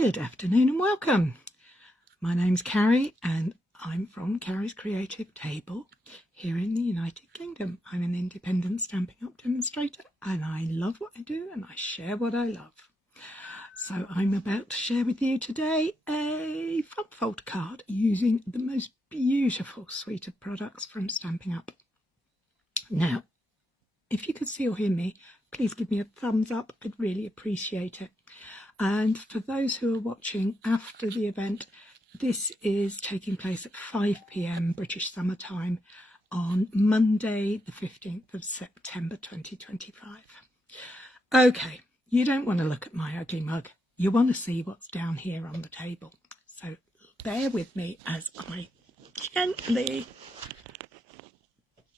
Good afternoon and welcome. My name's Cary and I'm from Cary's Creative Table here in the United Kingdom. I'm an independent Stampin' Up demonstrator and I love what I do and I share what I love. So I'm about to share with you today a front fold card using the most beautiful suite of products from Stampin' Up. Now, if you could see or hear me, please give me a thumbs up. I'd really appreciate it. And for those who are watching after the event, this is taking place at 5 p.m. British Summer Time on Monday, the 15th of September 2025. Okay, you don't want to look at my ugly mug. You want to see what's down here on the table. So bear with me as I gently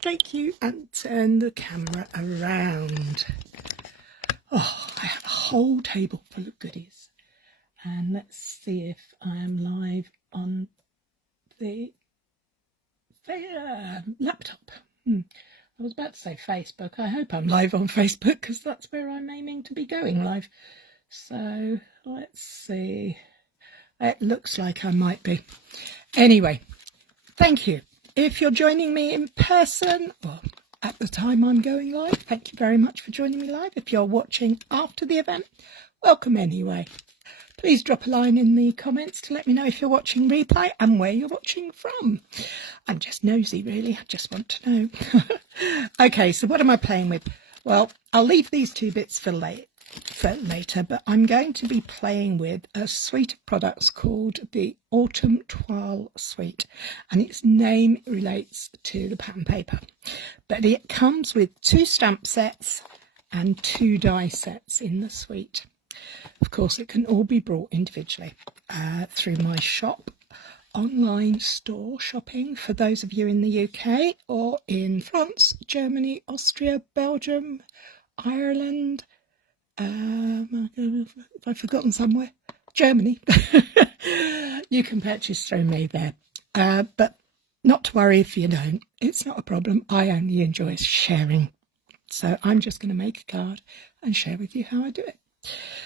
take you and turn the camera around. Oh, I have a whole table full of goodies. And let's see if I am live on the laptop. I was about to say Facebook. I hope I'm live on Facebook because that's where I'm aiming to be going live. So let's see. It looks like I might be. Anyway, thank you. If you're joining me in person, or at the time I'm going live, thank you very much for joining me live. If you're watching after the event, welcome anyway. Please drop a line in the comments to let me know if you're watching replay and where you're watching from. I'm just nosy, really. I just want to know. Okay, so what am I playing with? Well, I'll leave these two bits for later, but I'm going to be playing with a suite of products called the Autumn Toile suite, and its name relates to the pattern paper. But it comes with 2 stamp sets and 2 die sets in the suite. Of course, it can all be bought individually through my shop, online store shopping for those of you in the UK or in France, Germany, Austria, Belgium, Ireland. If I've forgotten somewhere, Germany. You can purchase through me there. But not to worry if you don't. It's not a problem. I only enjoy sharing. So I'm just going to make a card and share with you how I do it.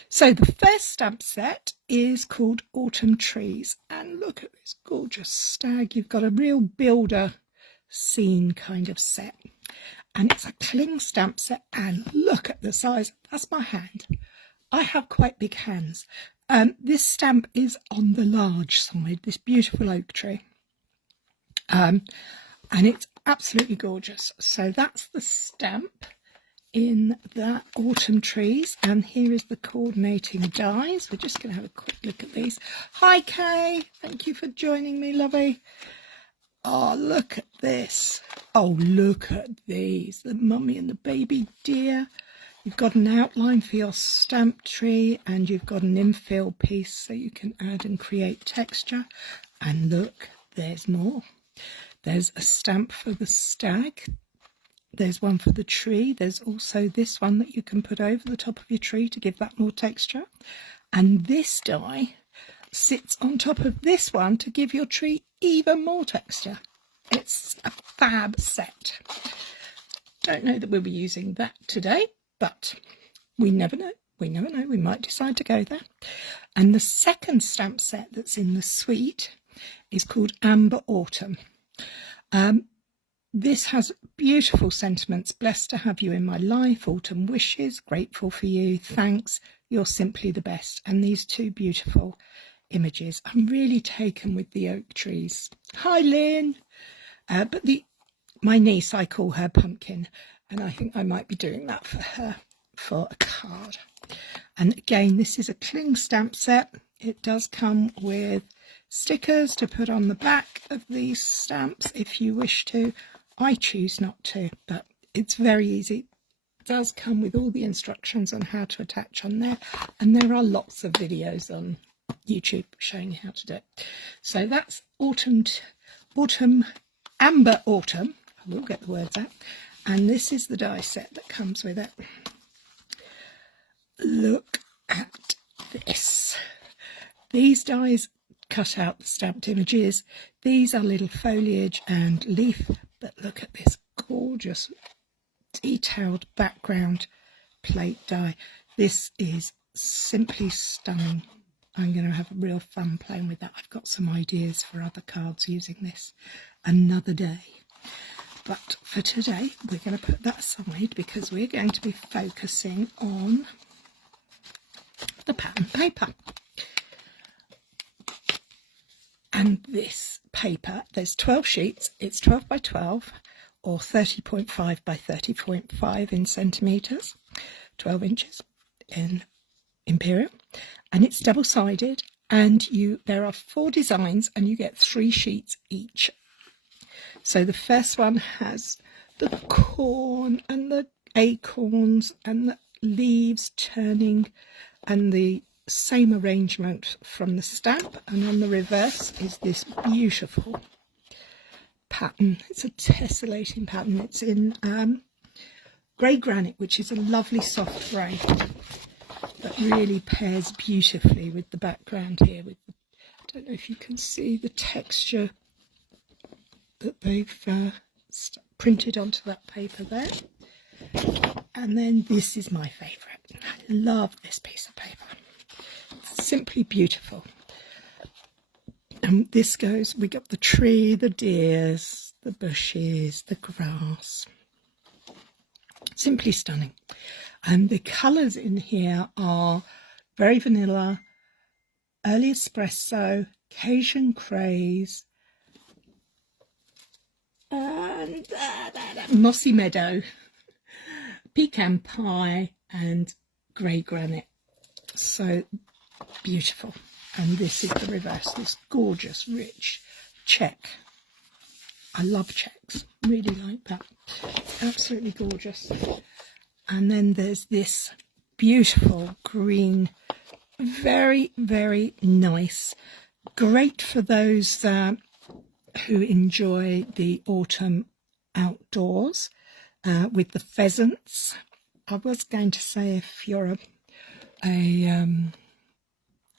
So the first stamp set is called Autumn Trees, and look at this gorgeous stag. You've got a real builder scene kind of set, and it's a cling stamp set, and look at the size. That's my hand. I have quite big hands. This stamp is on the large side, this beautiful oak tree, and it's absolutely gorgeous. So that's the stamp in that Autumn Trees, and here is the coordinating dies. We're just going to have a quick look at these. Hi Kay, thank you for joining me, lovey. Oh, look at this. Oh, look at these, the mummy and the baby deer. You've got an outline for your stamp tree, and you've got an infill piece so you can add and create texture. And look, there's more. There's a stamp for the stag. There's one for the tree. There's also this one that you can put over the top of your tree to give that more texture. And this die sits on top of this one to give your tree even more texture. It's a fab set. Don't know that we'll be using that today, but we never know. We never know. We might decide to go there. And the second stamp set that's in the suite is called Amber Autumn. This has beautiful sentiments. Blessed to have you in my life. Autumn wishes. Grateful for you. Thanks. You're simply the best. And these 2 beautiful images. I'm really taken with the oak trees. Hi, Lynn. But my niece, I call her Pumpkin, and I think I might be doing that for her for a card. And again, this is a cling stamp set. It does come with stickers to put on the back of these stamps if you wish to. I choose not to, but it's very easy. It does come with all the instructions on how to attach on there, and there are lots of videos on YouTube showing you how to do it. So that's Amber Autumn. I will get the words out. And this is the die set that comes with it. Look at this. These dies cut out the stamped images. These are little foliage and leaf, but look at this gorgeous detailed background plate die. This is simply stunning. I'm going to have a real fun playing with that. I've got some ideas for other cards using this another day. But for today, we're going to put that aside because we're going to be focusing on the pattern paper. And this paper, there's 12 sheets. It's 12 by 12 or 30.5 by 30.5 in centimetres, 12 inches in imperial, and it's double-sided, and there are 4 designs and you get 3 sheets each. So the first one has the corn and the acorns and the leaves turning and the same arrangement from the stamp, and on the reverse is this beautiful pattern. It's a tessellating pattern. It's in grey granite, which is a lovely soft grey that really pairs beautifully with the background here. I don't know if you can see the texture that they've printed onto that paper there. And then this is my favourite. I love this piece of paper. It's simply beautiful. And this goes, we got the tree, the deers, the bushes, the grass. Simply stunning. And the colours in here are very vanilla, early espresso, Cajun craze, and mossy meadow, pecan pie, and grey granite. So beautiful. And this is the reverse, this gorgeous, rich check. I love checks, really like that. Absolutely gorgeous. And then there's this beautiful green, very, very nice. Great for those who enjoy the autumn outdoors with the pheasants. I was going to say if you're a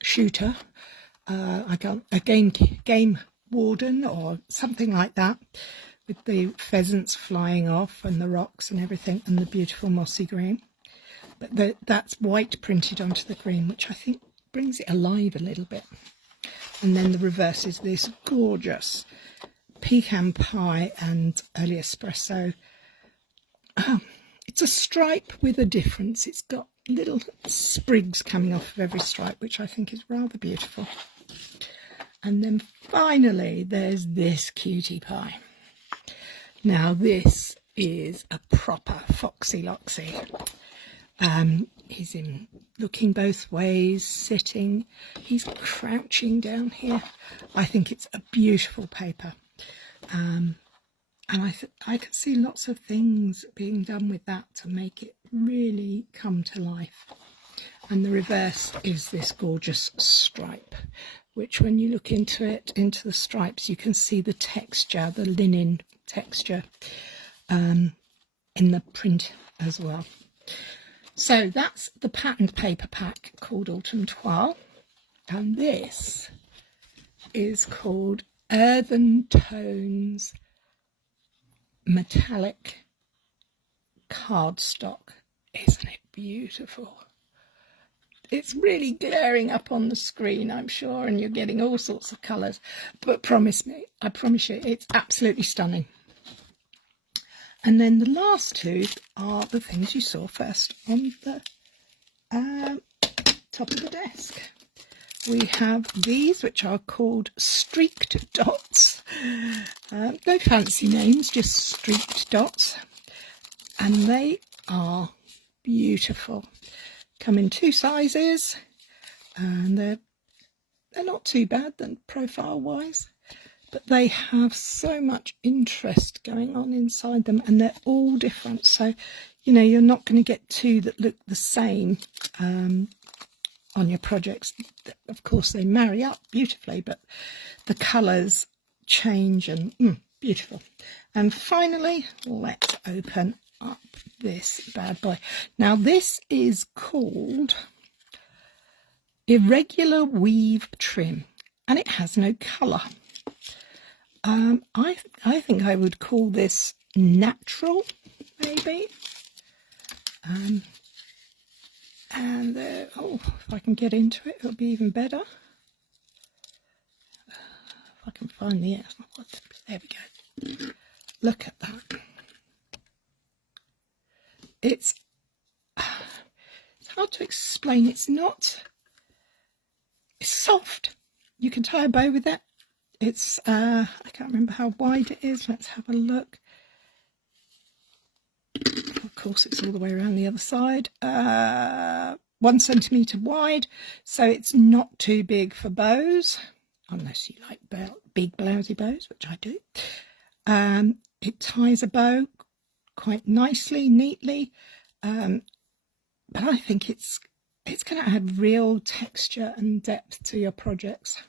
shooter, a game warden or something like that, with the pheasants flying off and the rocks and everything and the beautiful mossy green. But that's white printed onto the green, which I think brings it alive a little bit. And then the reverse is this gorgeous pecan pie and early espresso. It's a stripe with a difference. It's got little sprigs coming off of every stripe, which I think is rather beautiful. And then finally there's this cutie pie. Now this is a proper foxy loxy. He's looking both ways, sitting, he's crouching down here. I think it's a beautiful paper. And I can see lots of things being done with that to make it really come to life. And the reverse is this gorgeous stripe, which when you look into it, into the stripes, you can see the texture, the linen texture in the print as well. So that's the patterned paper pack called Autumn Toile, and this is called Earthen Tones Metallic Cardstock. Isn't it beautiful? It's really glaring up on the screen, I'm sure, and you're getting all sorts of colours, but I promise you, it's absolutely stunning. And then the last two are the things you saw first on the top of the desk. We have these, which are called streaked dots. No fancy names, just streaked dots. And they are beautiful. Come in 2 sizes, and they're not too bad then profile-wise. But they have so much interest going on inside them, and they're all different. So, you know, you're not going to get 2 that look the same on your projects. Of course, they marry up beautifully, but the colours change and beautiful. And finally, let's open up this bad boy. Now, this is called Irregular Weave Trim, and it has no colour. I think I would call this natural, maybe. And oh, if I can get into it, it'll be even better. If I can find the there we go. Look at that. It's hard to explain. It's soft. You can tie a bow with it. It's I can't remember how wide it is. Let's have a look. Of course, it's all the way around the other side. 1 centimetre wide, so it's not too big for bows, unless you like big blousy bows, which I do. It ties a bow quite nicely, neatly, but I think it's going to add real texture and depth to your projects,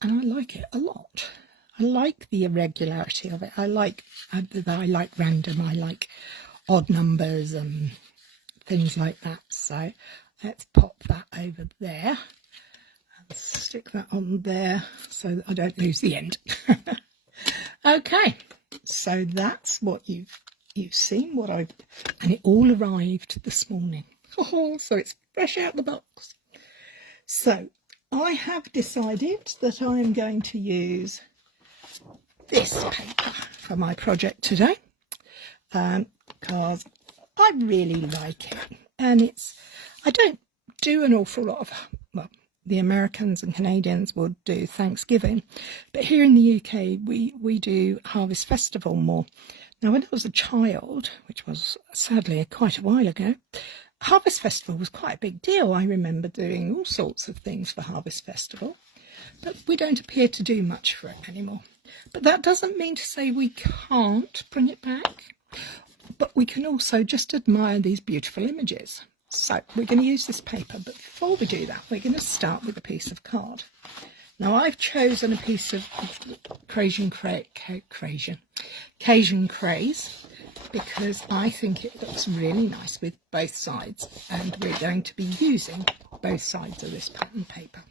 and I like it a lot. I like the irregularity of it. I like random. I like odd numbers and things like that. So let's pop that over there and stick that on there so that I don't lose the end. Okay, so that's what you've seen. And it all arrived this morning. Oh, so it's fresh out the box. So I have decided that I am going to use this paper for my project today, because I really like it, and I don't do an awful lot of, well, the Americans and Canadians would do Thanksgiving, but here in the UK we do Harvest Festival more. Now, when I was a child, which was sadly quite a while ago, Harvest Festival was quite a big deal. I remember doing all sorts of things for Harvest Festival, but we don't appear to do much for it anymore. But that doesn't mean to say we can't bring it back, but we can also just admire these beautiful images. So we're going to use this paper, but before we do that, we're going to start with a piece of card. Now, I've chosen a piece of Cajun Craze because I think it looks really nice with both sides, and we're going to be using both sides of this pattern paper.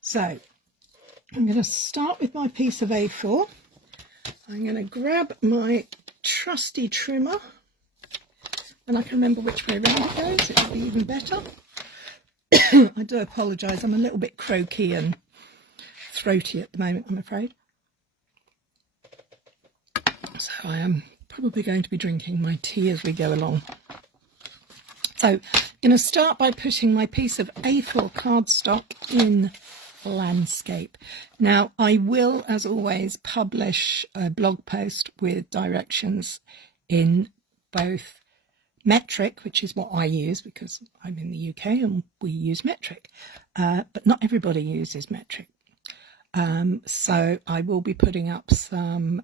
So I'm going to start with my piece of A4. I'm going to grab my trusty trimmer, and I can remember which way around it goes. It would be even better. I do apologise, I'm a little bit croaky and throaty at the moment, I'm afraid. So I am probably going to be drinking my tea as we go along. So I'm going to start by putting my piece of A4 cardstock in landscape. Now, I will, as always, publish a blog post with directions in both metric, which is what I use because I'm in the UK and we use metric, but not everybody uses metric. So I will be putting up some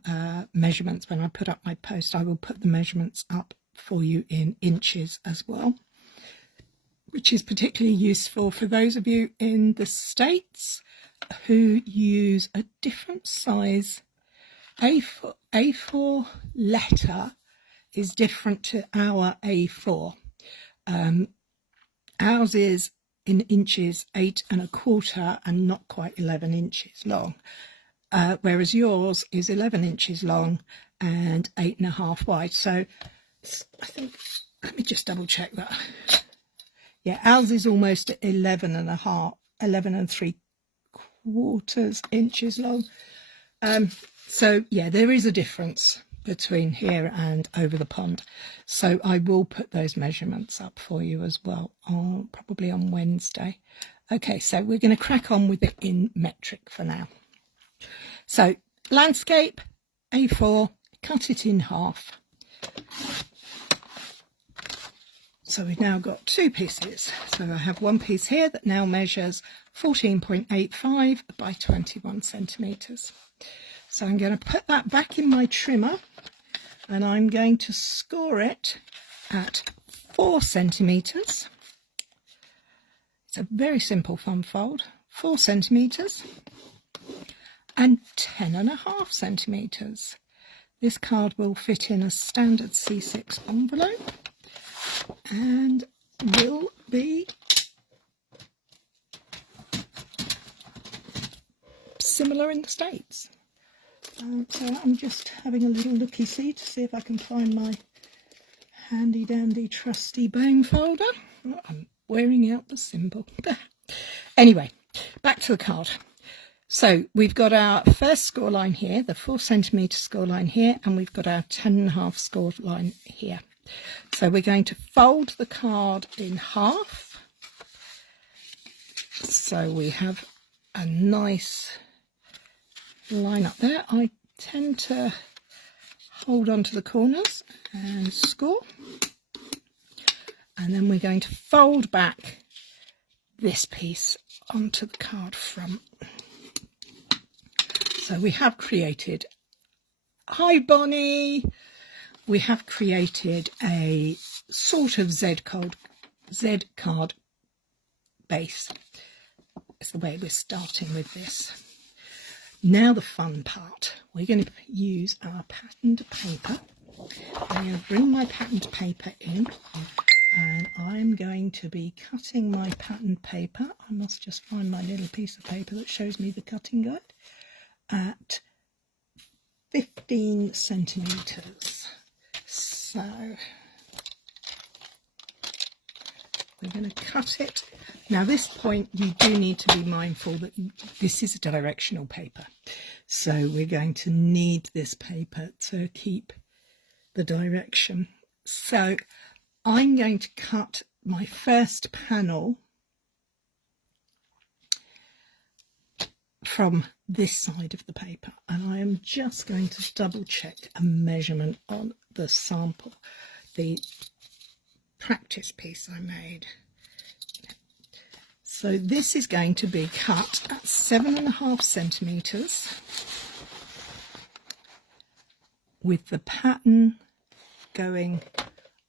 measurements. When I put up my post, I will put the measurements up for you in inches as well, which is particularly useful for those of you in the States who use a different size. A4 letter is different to our A4. Ours is in inches 8 1/4 and not quite 11 inches long, whereas yours is 11 inches long and 8 1/2 wide. So I think, let me just double check that. Yeah, ours is almost 11 3/4 inches long. So yeah, there is a difference between here and over the pond. So I will put those measurements up for you as well, probably on Wednesday. Okay, so we're going to crack on with it in metric for now. So landscape, A4, cut it in half. So we've now got two pieces. So I have one piece here that now measures 14.85 by 21 centimetres. So I'm going to put that back in my trimmer, and I'm going to score it at 4 centimetres. It's a very simple thumb fold, 4 centimetres and 10 1/2 centimetres. This card will fit in a standard C6 envelope and will be similar in the States. So I'm just having a little looky-see to see if I can find my handy dandy trusty bone folder. Oh, I'm wearing out the symbol. Anyway, back to the card. So we've got our first score line here, the 4 centimetre score line here, and we've got our 10.5 score line here. So we're going to fold the card in half. So we have a nice line up there. I tend to hold on to the corners and score. And then we're going to fold back this piece onto the card front. So we have created, hi Bonnie, we have created a sort of Z card base. That's the way we're starting with this. Now the fun part, we're going to use our patterned paper. I'm going to bring my patterned paper in, and I'm going to be cutting my patterned paper. I must just find my little piece of paper that shows me the cutting guide. At 15 centimetres. So we're going to cut it. Now this point you do need to be mindful that this is a directional paper. So we're going to need this paper to keep the direction. So I'm going to cut my first panel from this side of the paper, and I am just going to double check a measurement on the sample, the practice piece I made. So this is going to be cut at 7.5 centimetres with the pattern going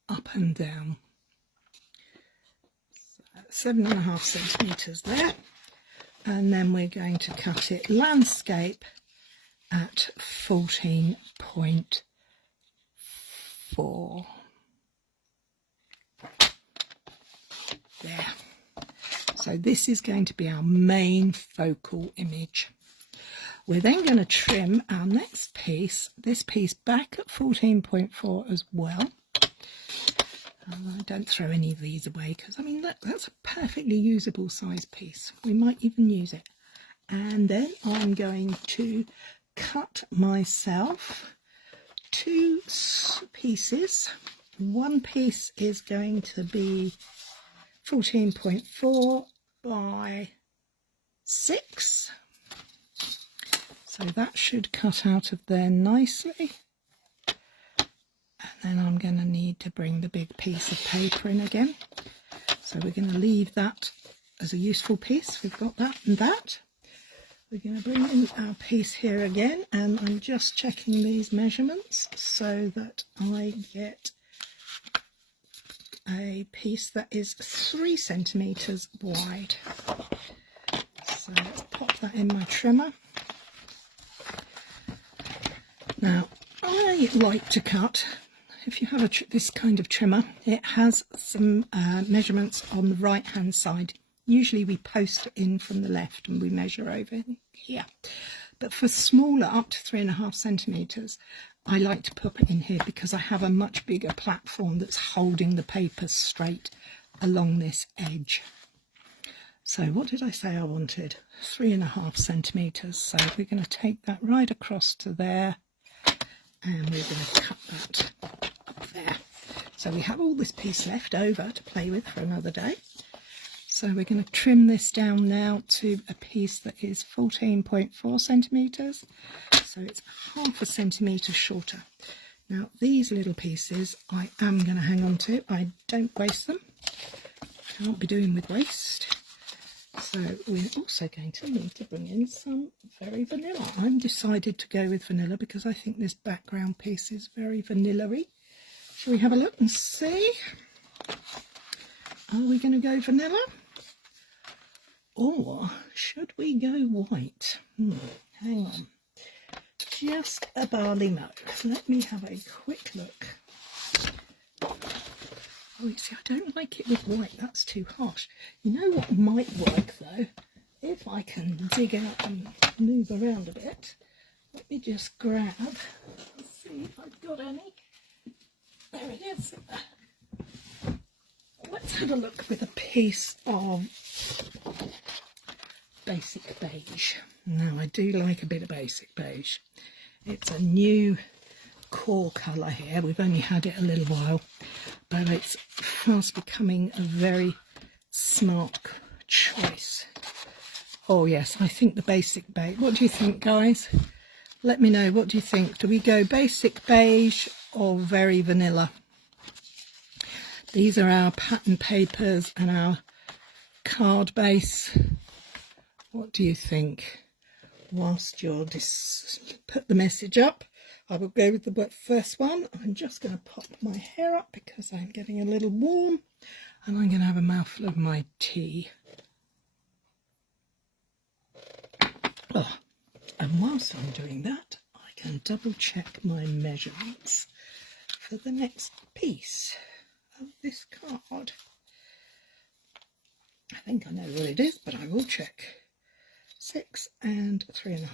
up and down. So 7.5 centimetres there. And then we're going to cut it landscape at 14.4. There. So this is going to be our main focal image. We're then going to trim our next piece, this piece, back at 14.4 as well. Don't throw any of these away, because I mean that's a perfectly usable size piece. We might even use it. And then I'm going to cut myself 2 pieces. One piece is going to be 14.4 by 6. So that should cut out of there nicely. And then I'm going to need to bring the big piece of paper in again. So we're going to leave that as a useful piece. We've got that and that. We're going to bring in our piece here again, and I'm just checking these measurements so that I get a piece that is 3 centimetres wide. So let's pop that in my trimmer. Now, I like to cut, if you have this kind of trimmer, it has some measurements on the right hand side. Usually we post it in from the left and we measure over here. But for smaller, up to 3.5 centimetres, I like to pop it in here because I have a much bigger platform that's holding the paper straight along this edge. So what did I say I wanted? 3.5 centimetres. So we're going to take that right across to there, and we're going to cut that up there. So we have all this piece left over to play with for another day. So we're going to trim this down now to a piece that is 14.4 centimetres. So it's 0.5 centimetre shorter. Now these little pieces I am going to hang on to. I don't waste them. Can't be doing with waste. So we're also going to need to bring in some very vanilla. I've decided to go with vanilla because I think this background piece is very vanilla-y. Shall we have a look and see? Are we going to go vanilla? Or should we go white? Hang on. Just a barley mow. Let me have a quick look. Oh, you see, I don't like it with white. That's too harsh. You know what might work, though? If I can dig out and move around a bit. Let me just grab. Let's see if I've got any. there it is. Let's have a look with a piece of basic beige. Now, I do like a bit of basic beige. It's a new core colour here. We've only had it a little while, but it's fast becoming a very smart choice. Oh yes, I think the basic beige. What do you think, guys? Let me know. What do you think? Do we go basic beige or very vanilla? These are our pattern papers and our card base. What do you think? Whilst you're put the message up, I will go with the first one. I'm just going to pop my hair up because I'm getting a little warm, and I'm going to have a mouthful of my tea. Oh, and whilst I'm doing that, I can double check my measurements for the next piece of this card. I think I know what it is, but I will check. 6 and 3.5.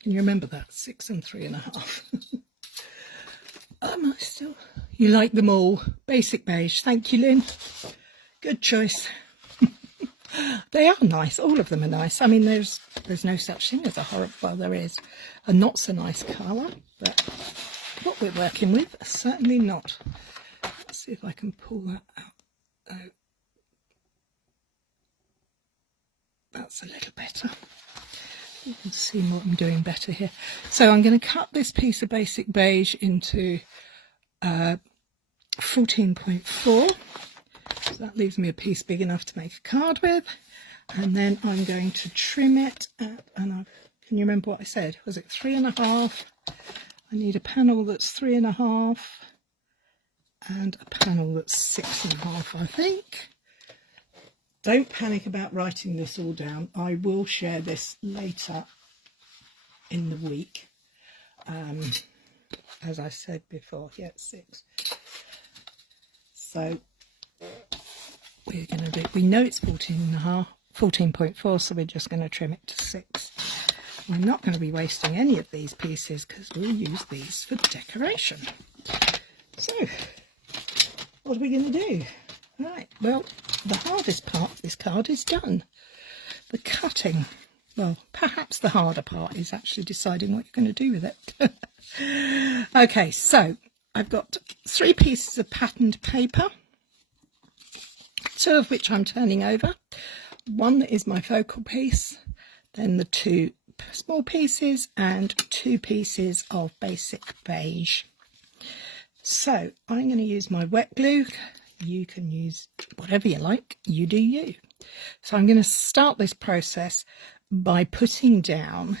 Can you remember that? 6 and 3.5. Am I still? You like them all. Basic beige. Thank you, Lynn. Good choice. They are nice. All of them are nice. I mean, there's no such thing as a horrible. Well, there is a not so nice colour, but what we're working with, certainly not. Let's see if I can pull that out. Oh, that's a little better. You can see what I'm doing better here. So I'm going to cut this piece of basic beige into 14.4. So that leaves me a piece big enough to make a card with. And then I'm going to trim it at, and can you remember what I said? Was it 3.5? I need a panel that's 3.5 and a panel that's 6.5, I think. Don't panic about writing this all down. I will share this later in the week. As I said before, yeah, it's 6. So we're going to do, we know it's 14.4, so we're just going to trim it to 6. We're not going to be wasting any of these pieces because we'll use these for decoration. So, what are we going to do? Right, well, the hardest part of this card is done. The cutting. Well, perhaps the harder part is actually deciding what you're going to do with it. Okay, so I've got 3 pieces of patterned paper, 2 of which I'm turning over. One is my focal piece, then the 2 small pieces and 2 pieces of basic beige. So I'm going to use my wet glue. You can use whatever you like, you do you. So I'm going to start this process by putting down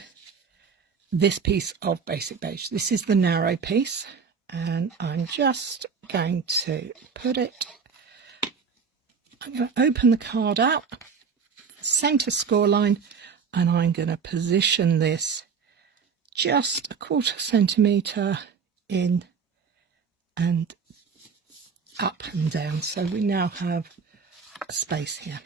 this piece of basic beige. This is the narrow piece, and I'm just going to put it, I'm going to open the card out, centre score line, and I'm going to position this just 1/4 centimetre in and up and down, so we now have a space here.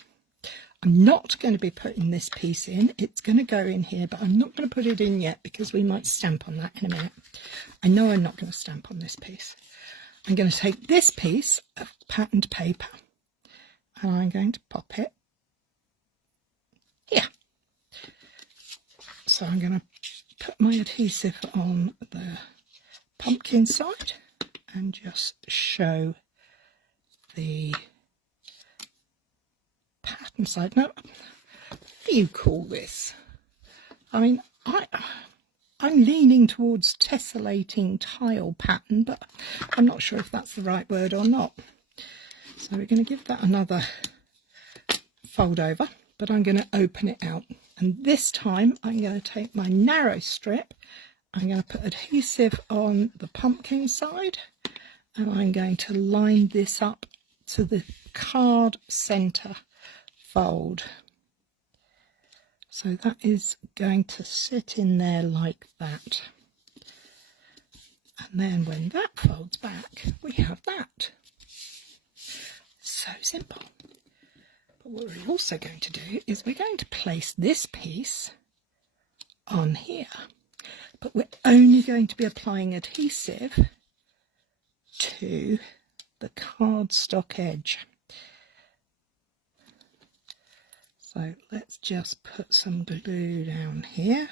I'm not going to be putting this piece in. It's going to go in here, but I'm not going to put it in yet because we might stamp on that in a minute. I know I'm not going to stamp on this piece. I'm going to take this piece of patterned paper and I'm going to pop it here. So I'm going to put my adhesive on the pumpkin side and just show the pattern side. Now, what do you call this? I mean, I'm leaning towards tessellating tile pattern, but I'm not sure if that's the right word or not. So we're going to give that another fold over, but I'm going to open it out. And this time I'm going to take my narrow strip, I'm going to put adhesive on the pumpkin side, and I'm going to line this up to the card centre fold. So that is going to sit in there like that. And then when that folds back, we have that. So simple. But what we're also going to do is we're going to place this piece on here. but we're only going to be applying adhesive to the cardstock edge. So let's just put some glue down here.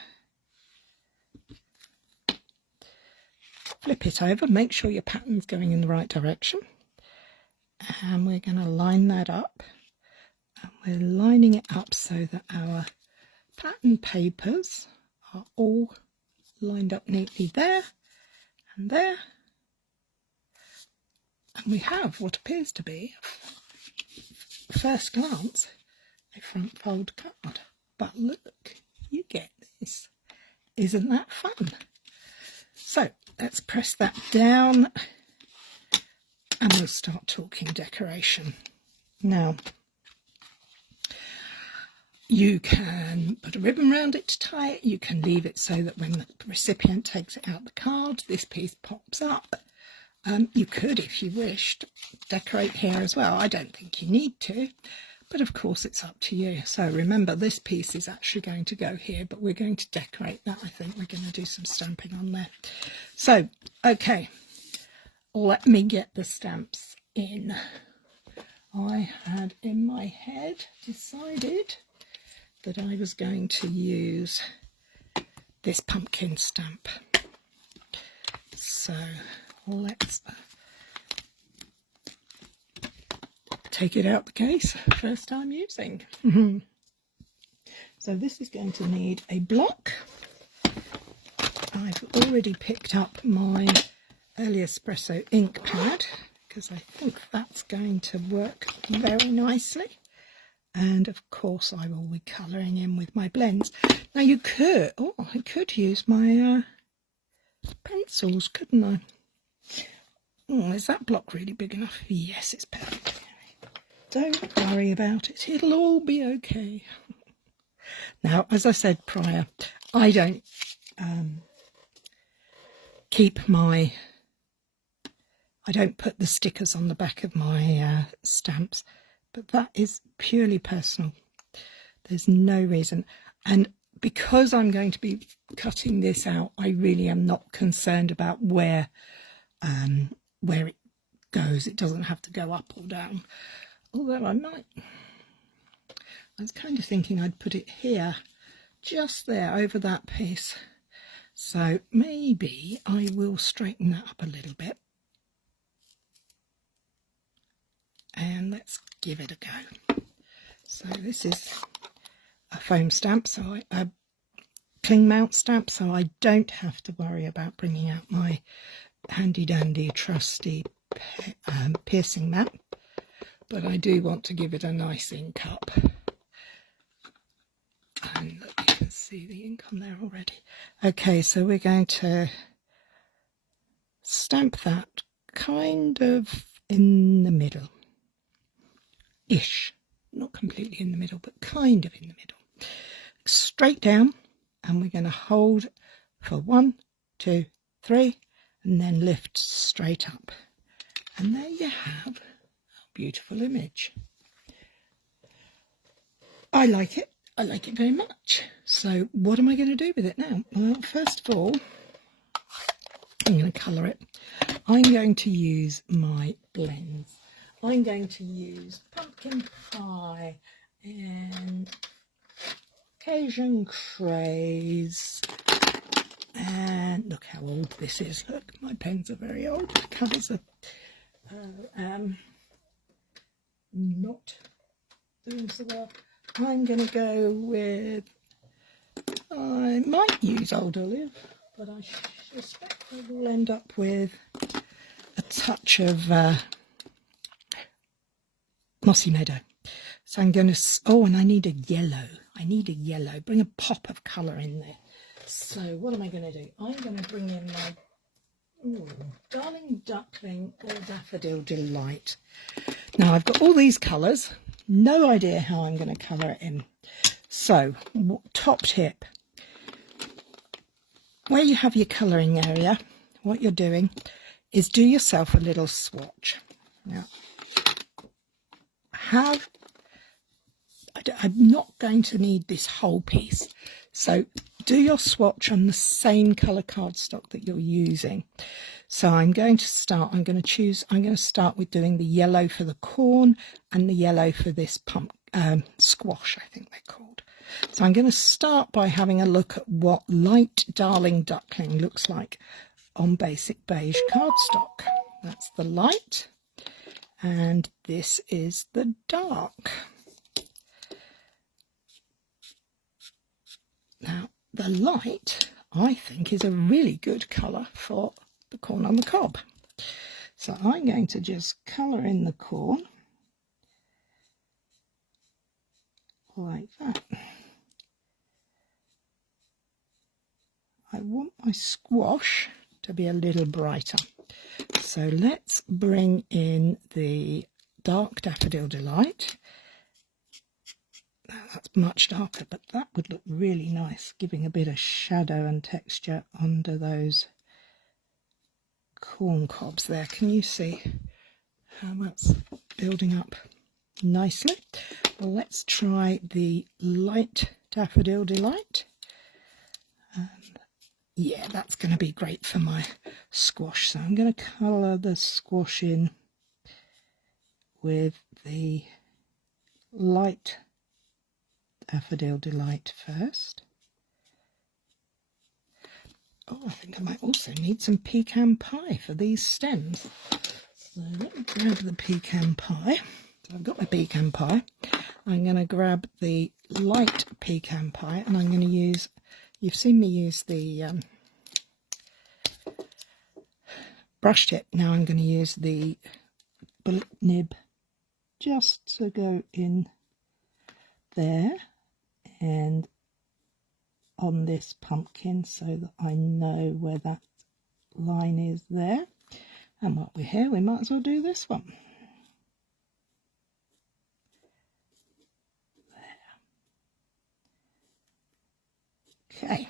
Flip it over, make sure your pattern's going in the right direction. And we're going to line that up. And we're lining it up so that our pattern papers are all lined up neatly there and there. And we have what appears to be, at first glance, a front fold card. But look, you get this. Isn't that fun? So let's press that down and we'll start talking decoration. Now, you can put a ribbon around it to tie it. You can leave it so that when the recipient takes it out the card, this piece pops up. You could, if you wished, decorate here as well. I don't think you need to, but of course it's up to you. So remember, this piece is actually going to go here, but we're going to decorate that. I think we're going to do some stamping on there. So, okay, let me get the stamps in. I had in my head decided that I was going to use this pumpkin stamp. So let's take it out the case, first time using. So this is going to need a block. I've already picked up my Early Espresso ink pad because I think that's going to work very nicely. And of course I will be colouring in with my blends. Now you could, I could use my pencils, couldn't I? Oh, is that block really big enough? Yes, it's perfect. Don't worry about it, it'll all be okay. Now, as I said prior, I don't I don't put the stickers on the back of my stamps, but that is purely personal. There's no reason. And because I'm going to be cutting this out, I really am not concerned about where it goes. It doesn't have to go up or down. Although I was kind of thinking I'd put it here, just there over that piece. So maybe I will straighten that up a little bit. And let's give it a go. So this is a foam stamp, so a cling mount stamp, so I don't have to worry about bringing out my handy dandy trusty piercing mat, but I do want to give it a nice ink up. And look, you can see the ink on there already. Okay, so we're going to stamp that kind of in the middle. Ish, not completely in the middle, but kind of in the middle. Straight down, and we're going to hold for 1, 2, 3, and then lift straight up. And there you have a beautiful image. I like it. I like it very much. So what am I going to do with it now? Well, first of all, I'm going to colour it. I'm going to use my blends. I'm going to use pumpkin pie and Cajun craze. And look how old this is. Look, my pens are very old. The colours are not doing so well. I'm going to go with, I might use Old Olive, but I suspect I will end up with a touch of Mossy Meadow. So I'm going to, oh, and I need a yellow. I need a yellow. Bring a pop of colour in there. So what am I going to do? I'm going to bring in my Darling Duckling or Daffodil Delight. Now I've got all these colours. No idea how I'm going to colour it in. So, top tip. Where you have your colouring area, what you're doing is do yourself a little swatch. Now, I'm not going to need this whole piece. So do your swatch on the same colour cardstock that you're using. So I'm going to start with doing the yellow for the corn and the yellow for this squash, I think they're called. So I'm going to start by having a look at what Light Darling Duckling looks like on basic beige cardstock. That's the light, and this is the dark. Now, the light, I think, is a really good colour for the corn on the cob. So I'm going to just colour in the corn like that. I want my squash to be a little brighter. So let's bring in the dark Daffodil Delight. Now that's much darker, but that would look really nice, giving a bit of shadow and texture under those corn cobs there. Can you see how that's building up nicely? Well, let's try the light Daffodil Delight. Yeah, that's going to be great for my squash. So I'm going to colour the squash in with the light Daffodil Delight first. Oh, I think I might also need some pecan pie for these stems. So let me grab the pecan pie. So I've got my pecan pie. I'm going to grab the light pecan pie, and I'm going to use, you've seen me use the brush tip. Now I'm going to use the bullet nib just to go in there and on this pumpkin so that I know where that line is there. And while we're here, we might as well do this one. There. Okay,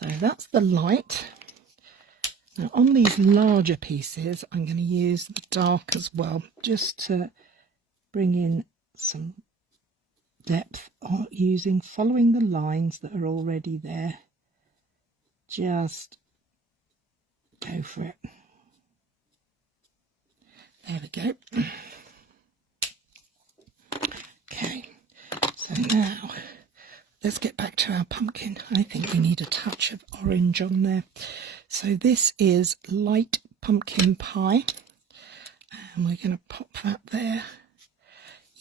so that's the light. Now on these larger pieces, I'm going to use the dark as well, just to bring in some depth, following the lines that are already there. Just go for it. There we go. Okay, so now let's get back to our pumpkin. I think we need a touch of orange on there. So this is light pumpkin pie, and we're going to pop that there.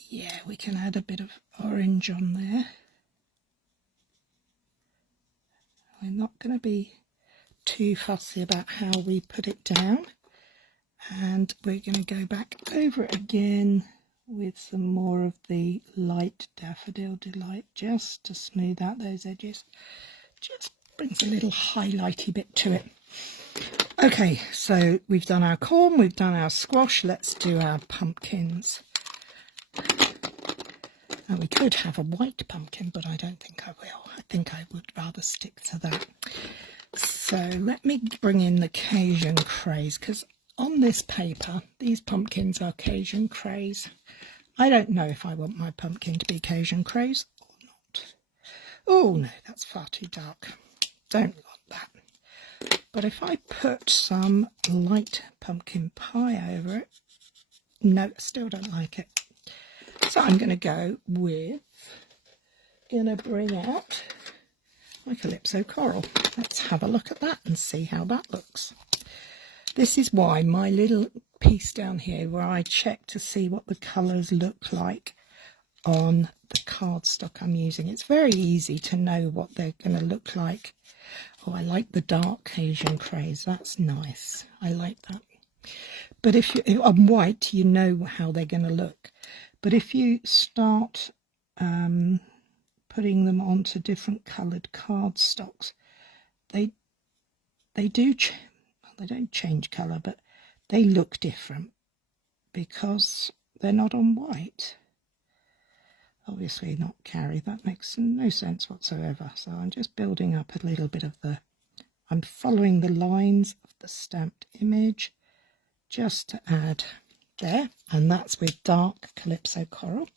Yeah, we can add a bit of orange on there. We're not going to be too fussy about how we put it down. And we're going to go back over it again with some more of the light Daffodil Delight, just to smooth out those edges. Just brings a little highlighty bit to it. Okay, so we've done our corn, we've done our squash. Let's do our pumpkins. Now, we could have a white pumpkin, but I don't think I will. I think I would rather stick to that. So let me bring in the Cajun Craze, because on this paper, these pumpkins are Cajun Craze. I don't know if I want my pumpkin to be Cajun Craze or not. Oh no, that's far too dark. Don't want that. But if I put some light pumpkin pie over it, no, I still don't like it. So I'm going to go with, bring out my Calypso Coral. Let's have a look at that and see how that looks. This is why my little piece down here, where I check to see what the colours look like on the cardstock I'm using. It's very easy to know what they're going to look like. Oh, I like the dark Cajun Craze. That's nice. I like that. But if on white, you know how they're going to look. But if you start putting them onto different coloured cardstocks, they don't change colour, but they look different because they're not on white. Obviously not Cary, that makes no sense whatsoever. So I'm just building up a little bit of I'm following the lines of the stamped image just to add there, and that's with dark Calypso Coral.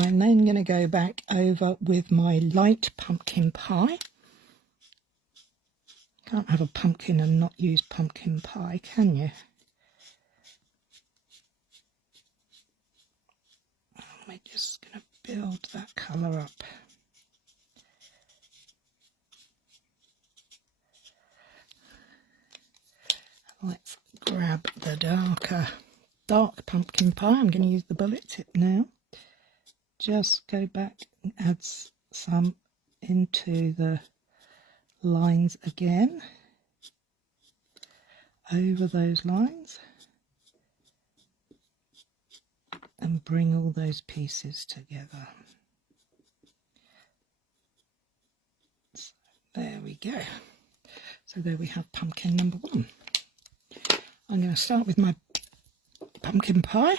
I'm then going to go back over with my light pumpkin pie. Can't have a pumpkin and not use pumpkin pie, can you? I'm just going to build that colour up. Let's grab the dark pumpkin pie. I'm going to use the bullet tip now. Just go back and add some into the lines again, over those lines, and bring all those pieces together. So there we go. So there we have pumpkin number 1. I'm going to start with my pumpkin pie.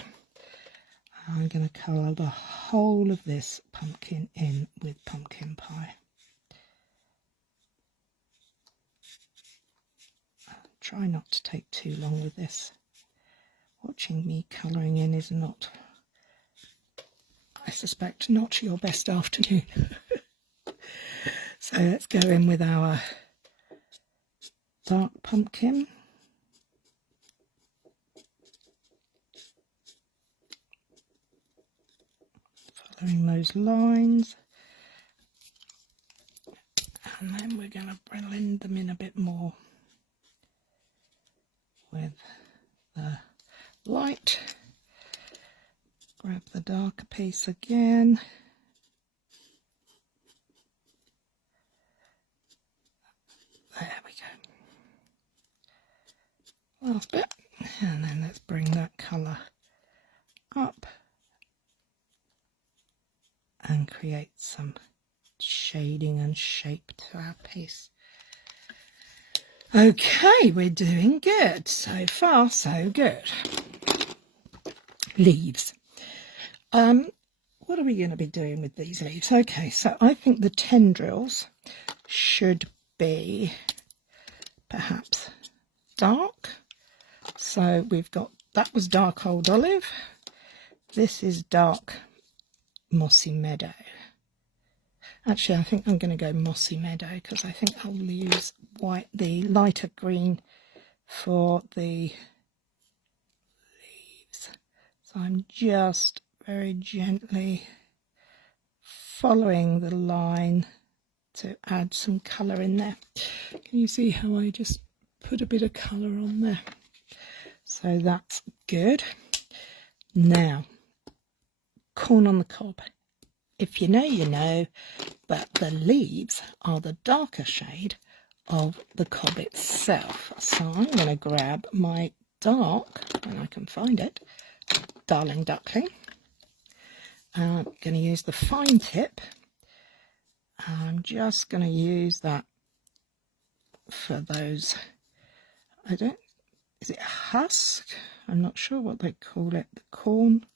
I'm going to colour the whole of this pumpkin in with pumpkin pie. Try not to take too long with this. Watching me colouring in is not, I suspect, not your best afternoon. So let's go in with our dark pumpkin. Following those lines. And then we're going to blend them in a bit more with the light. Grab the darker piece again. There we go. Last bit. And then let's bring that colour up and create some shading and shape to our piece. Okay, we're doing good. So far, so good. Leaves. What are we going to be doing with these leaves? Okay, so I think the tendrils should be perhaps dark. So we've got, that was dark old olive. This is dark mossy meadow. Actually, I think I'm going to go mossy meadow because I think I'll use the lighter green for the leaves. So I'm just very gently following the line to add some colour in there. Can you see how I just put a bit of colour on there? So that's good. Now, corn on the cob. If you know, you know, but the leaves are the darker shade of the cob itself. So I'm going to grab my dark, when I can find it, Darling Duckling. I'm going to use the fine tip. I'm just going to use that for those, is it a husk? I'm not sure what they call it, the corn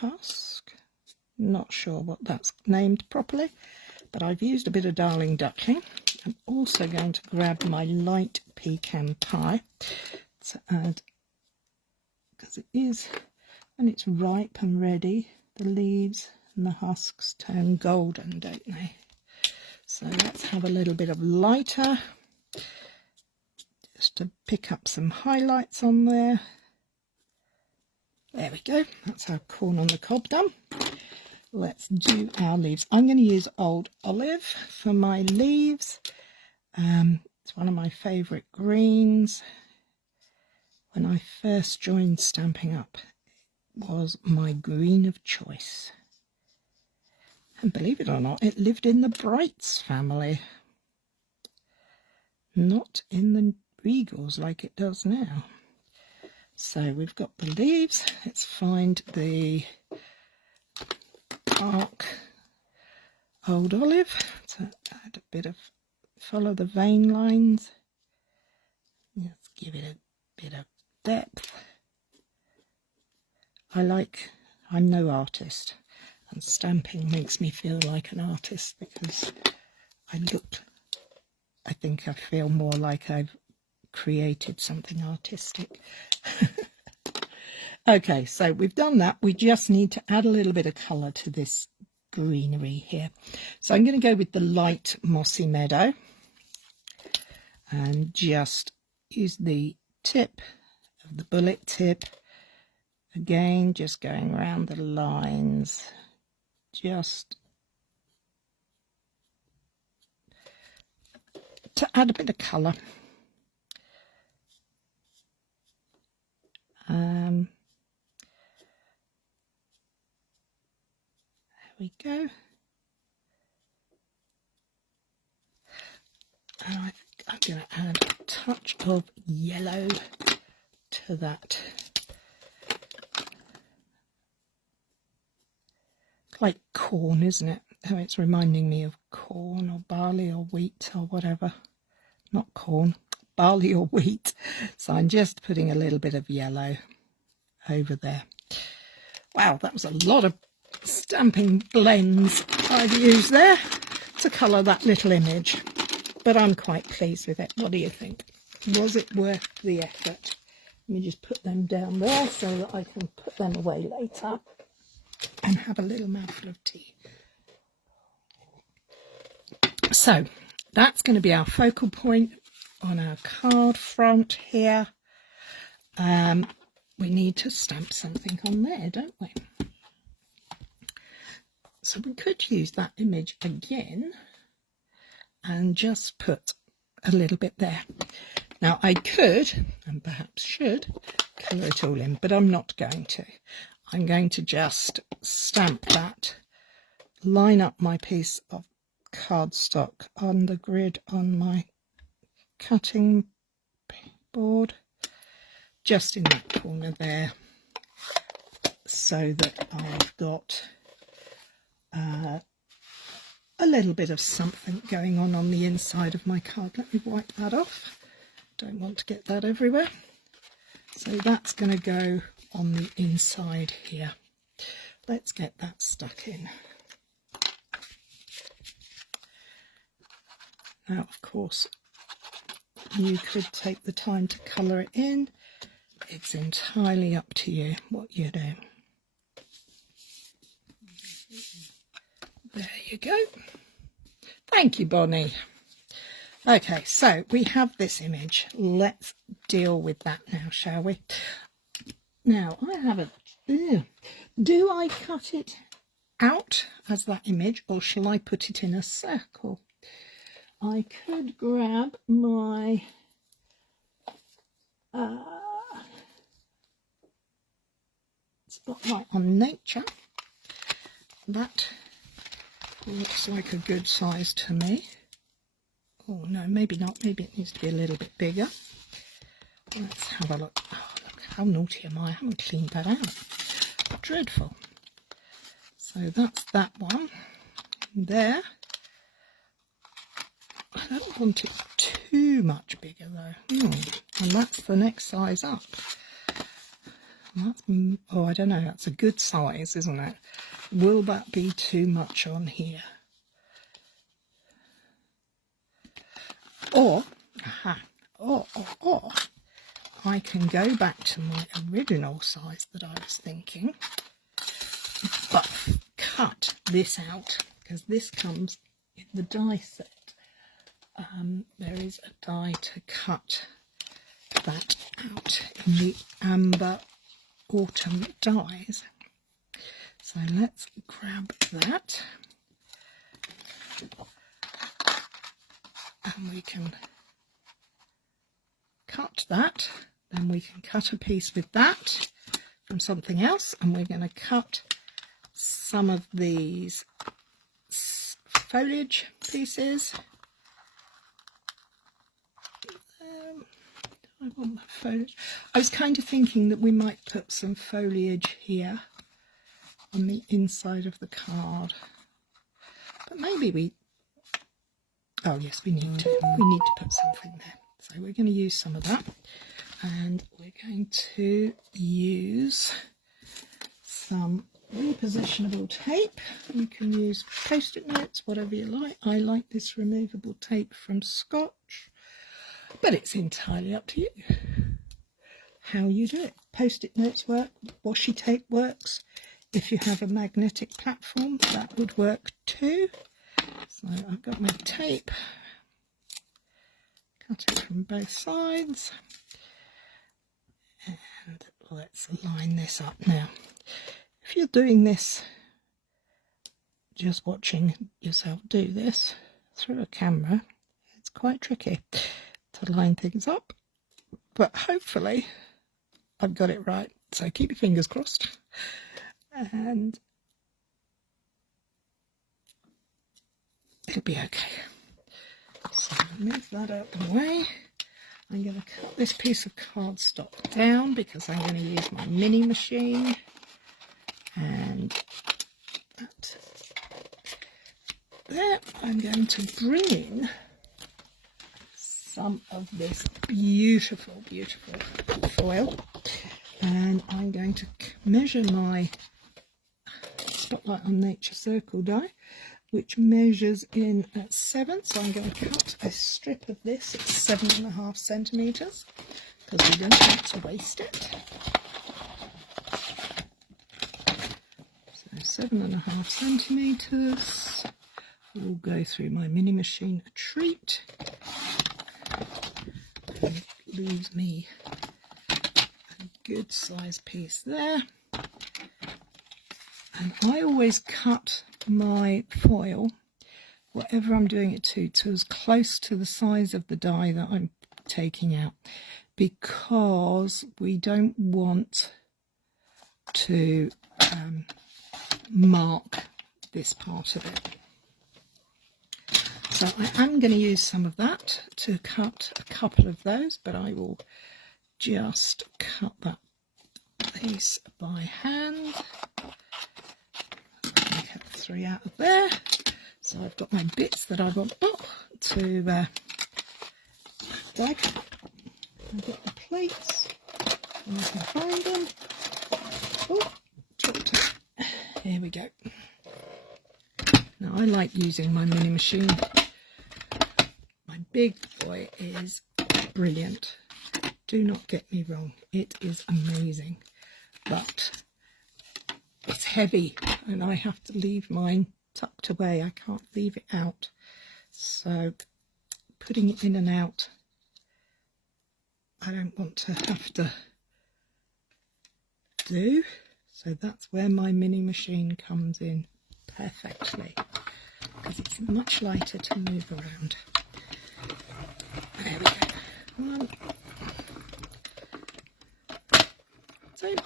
husk. Not sure what that's named properly, but I've used a bit of Darling Duckling. I'm also going to grab my light pecan pie to add, because it is, when it's ripe and ready, the leaves and the husks turn golden, don't they? So let's have a little bit of lighter, just to pick up some highlights on there. There we go, that's our corn on the cob done. Let's do our leaves. I'm going to use Old Olive for my leaves. It's one of my favourite greens. When I first joined Stampin' Up, it was my green of choice. And believe it or not, it lived in the Brights family, not in the Regals like it does now. So we've got the leaves. Let's find the dark Old Olive to add a bit of, follow the vein lines. Let's give it a bit of depth. I'm no artist, and stamping makes me feel like an artist because I think I feel more like I've created something artistic. Okay, so we've done that. We just need to add a little bit of colour to this greenery here. So I'm going to go with the light mossy meadow and just use the tip of the bullet tip. Again, just going around the lines, just to add a bit of colour. There we go. And I think I'm going to add a touch of yellow to that. Like corn, isn't it? Oh, it's reminding me of corn or barley or wheat or whatever. Not corn, barley or wheat. So I'm just putting a little bit of yellow over there. Wow, that was a lot of stamping blends I've used there to colour that little image. But I'm quite pleased with it. What do you think? Was it worth the effort? Let me just put them down there so that I can put them away later and have a little mouthful of tea. So that's going to be our focal point on our card front here. We need to stamp something on there, don't we? So we could use that image again and just put a little bit there. Now I could, and perhaps should, colour it all in, but I'm not going to. I'm going to just stamp that, line up my piece of cardstock on the grid on my cutting board, just in that corner there, so that I've got a little bit of something going on the inside of my card. Let me wipe that off. Don't want to get that everywhere. So that's going to go on the inside here. Let's get that stuck in. Now, of course, you could take the time to colour it in. It's entirely up to you what you do. There you go. Thank you, Bonnie. Okay, so we have this image. Let's deal with that now, shall we? Now, I have a... do I cut it out as that image, or shall I put it in a circle? I could grab my Spotlight on Nature. That looks like a good size to me. Oh no, maybe not. Maybe it needs to be a little bit bigger. Let's have a look. Oh, look, how naughty am I? I haven't cleaned that out. Dreadful. So that's that one. There. I don't want it too much bigger though. And that's the next size up. That's, oh, I don't know. That's a good size, isn't it? Will that be too much on here? Or, or I can go back to my original size that I was thinking, but cut this out, because this comes in the die set. There is a die to cut that out in the amber autumn dies. So let's grab that. And we can cut that, then we can cut a piece with that from something else, and we're going to cut some of these foliage pieces. I want that foliage. I was kind of thinking that we might put some foliage here on the inside of the card, but maybe we... Oh yes, we need to. We need to put something there. So we're going to use some of that, and we're going to use some repositionable tape. You can use post-it notes, whatever you like. I like this removable tape from Scotch, but it's entirely up to you. how you do it. Post-it notes work, washi tape works. If you have a magnetic platform, that would work too. So I've got my tape, cut it from both sides, and let's line this up now. If you're doing this, just watching yourself do this through a camera, it's quite tricky to line things up, but hopefully I've got it right, so keep your fingers crossed. And it'll be okay. So move that out of the way. I'm going to cut this piece of cardstock down because I'm going to use my mini machine, and that there. I'm going to bring in some of this beautiful, beautiful foil, and I'm going to measure my Spotlight on Nature circle die, which measures in at 7, so I'm going to cut a strip of this at 7.5 centimetres because we don't want to waste it. So 7.5 centimetres will go through my mini machine a treat, and it leaves me a good sized piece there. And I always cut my foil, whatever I'm doing it to as close to the size of the die that I'm taking out, because we don't want to mark this part of it. So I am going to use some of that to cut a couple of those, but I will just cut that piece by hand. Cut 3 out of there. So I've got my bits that I want to die cut. I've got the plates, and I can find them. Oh, here we go. Now I like using my mini machine. My big boy is brilliant. Do not get me wrong, it is amazing, but it's heavy and I have to leave mine tucked away. I can't leave it out, so putting it in and out, I don't want to have to do. So that's where my mini machine comes in perfectly, because it's much lighter to move around. There we go. One, two.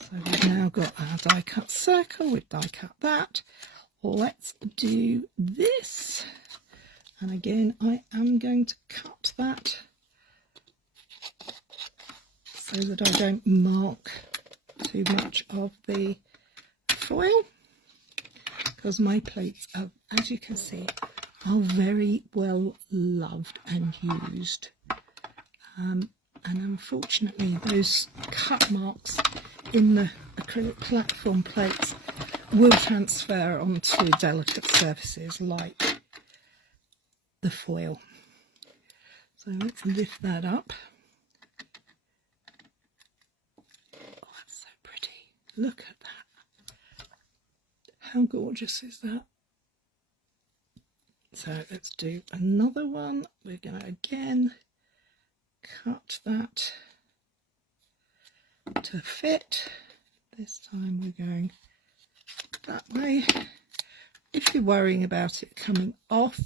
So we've now got our die cut circle, we've die cut that. Let's do this. And again, I am going to cut that so that I don't mark too much of the foil, because my plates are, as you can see, are very well loved and used. And unfortunately those cut marks in the acrylic platform plates will transfer onto delicate surfaces like the foil. So let's lift that up. Oh, that's so pretty. Look at that. How gorgeous is that? So let's do another one. We're going to again cut that to fit. This time we're going that way. If you're worrying about it coming off,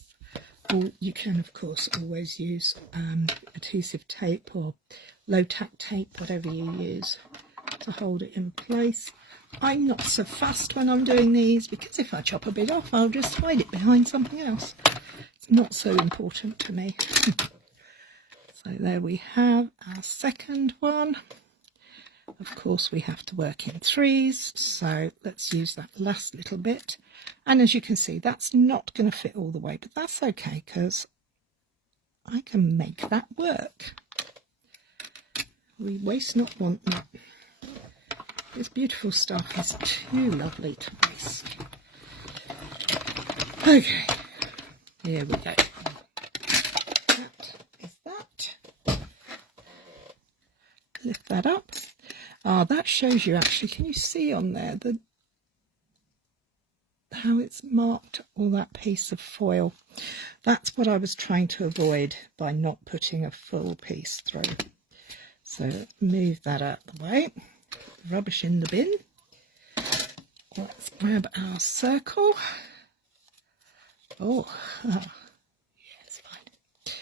or you can of course always use adhesive tape or low tack tape, whatever you use, to hold it in place. I'm not so fussed when I'm doing these, because if I chop a bit off, I'll just hide it behind something else. It's not so important to me. So there we have our second one. Of course we have to work in 3s, so let's use that last little bit. And as you can see, that's not going to fit all the way, but that's okay, because I can make that work. We waste not, want not. This beautiful stuff is too lovely to waste. Okay, here we go. That is that. lift that up. Ah, that shows you actually, can you see on there how it's marked all that piece of foil? That's what I was trying to avoid by not putting a full piece through. So move that out of the way, rubbish in the bin. Let's grab our circle. Oh, yeah, it's fine.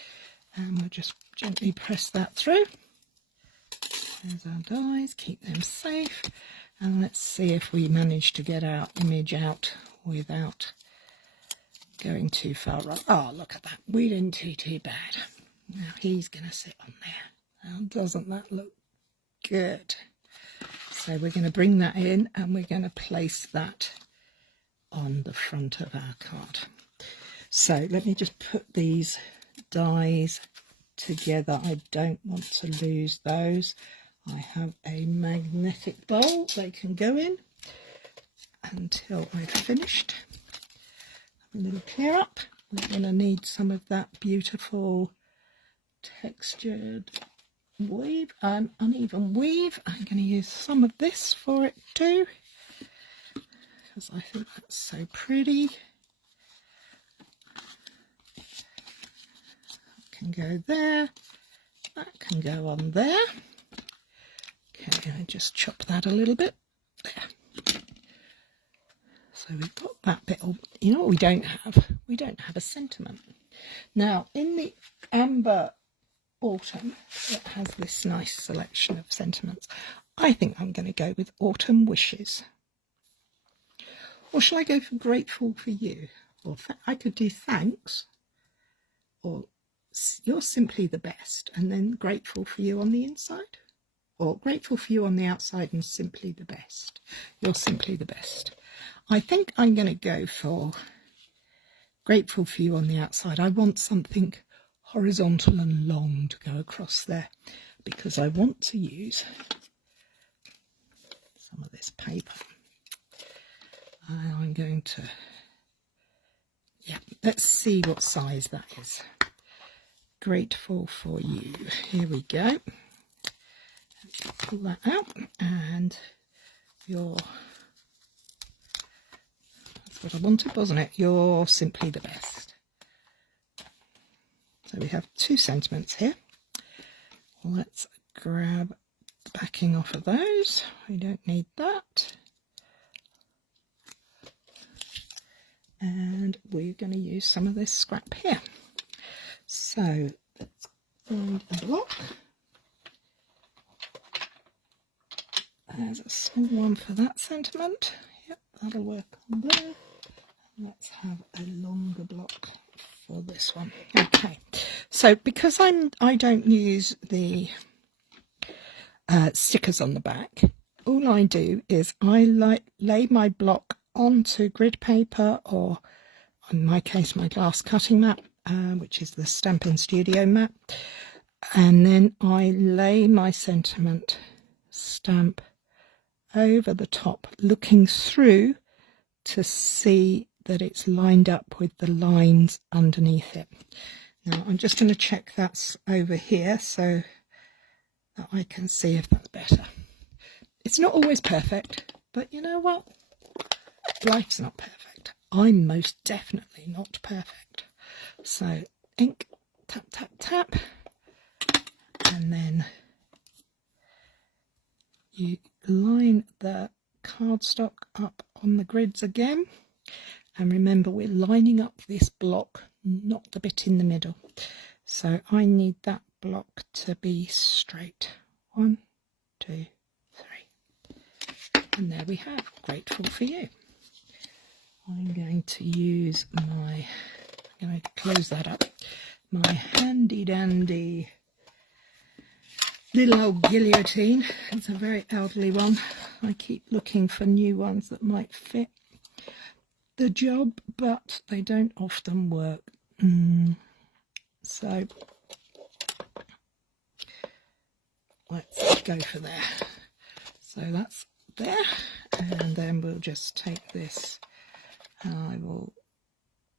And we'll just gently press that through. There's our dies, keep them safe. And let's see if we manage to get our image out without going too far wrong. Oh, look at that. We didn't do too bad. Now he's going to sit on there. Now, doesn't that look good? So we're going to bring that in and we're going to place that on the front of our card. So let me just put these dies together. I don't want to lose those. I have a magnetic bowl they can go in until I've finished. Have a little clear up. We're going to need some of that beautiful textured weave, uneven weave. I'm going to use some of this for it too, because I think that's so pretty. That can go there, that can go on there. Okay, I just chop that a little bit there. So we've got that bit. You know what we don't have? We don't have a sentiment. Now in the Amber Autumn, it has this nice selection of sentiments. I think I'm going to go with Autumn Wishes. Or shall I go for Grateful for You? Or I could do Thanks, or You're Simply the Best, and then Grateful for You on the inside. Or Grateful for You on the outside and Simply the Best. You're Simply the Best. I think I'm going to go for Grateful for You on the outside. I want something horizontal and long to go across there because I want to use some of this paper. I'm going to, yeah, let's see what size that is. Grateful for You. Here we go. Pull that out, and that's what I wanted, wasn't it? You're Simply the Best. So we have two sentiments here. Let's grab the backing off of those. We don't need that. And we're going to use some of this scrap here. So let's find a block. There's a small one for that sentiment. Yep, that'll work on there. Let's have a longer block for this one. Okay, so because I don't use the stickers on the back, all I do is I lay my block onto grid paper, or in my case my glass cutting mat, which is the Stampin' Studio mat, and then I lay my sentiment stamp over the top, looking through to see that it's lined up with the lines underneath it. Now I'm just going to check that's over here so that I can see if that's better. It's not always perfect, but you know what? Life's not perfect. I'm most definitely not perfect. So ink, tap, tap, tap, and then you line the cardstock up on the grids again. And remember, we're lining up this block, not the bit in the middle. So I need that block to be straight. 1, 2, 3. And there we have Grateful for You. I'm going to use I'm going to close that up. My handy dandy little old guillotine. It's a very elderly one. I keep looking for new ones that might fit the job, but they don't often work. So let's go for there. So that's there, and then we'll just take this and I will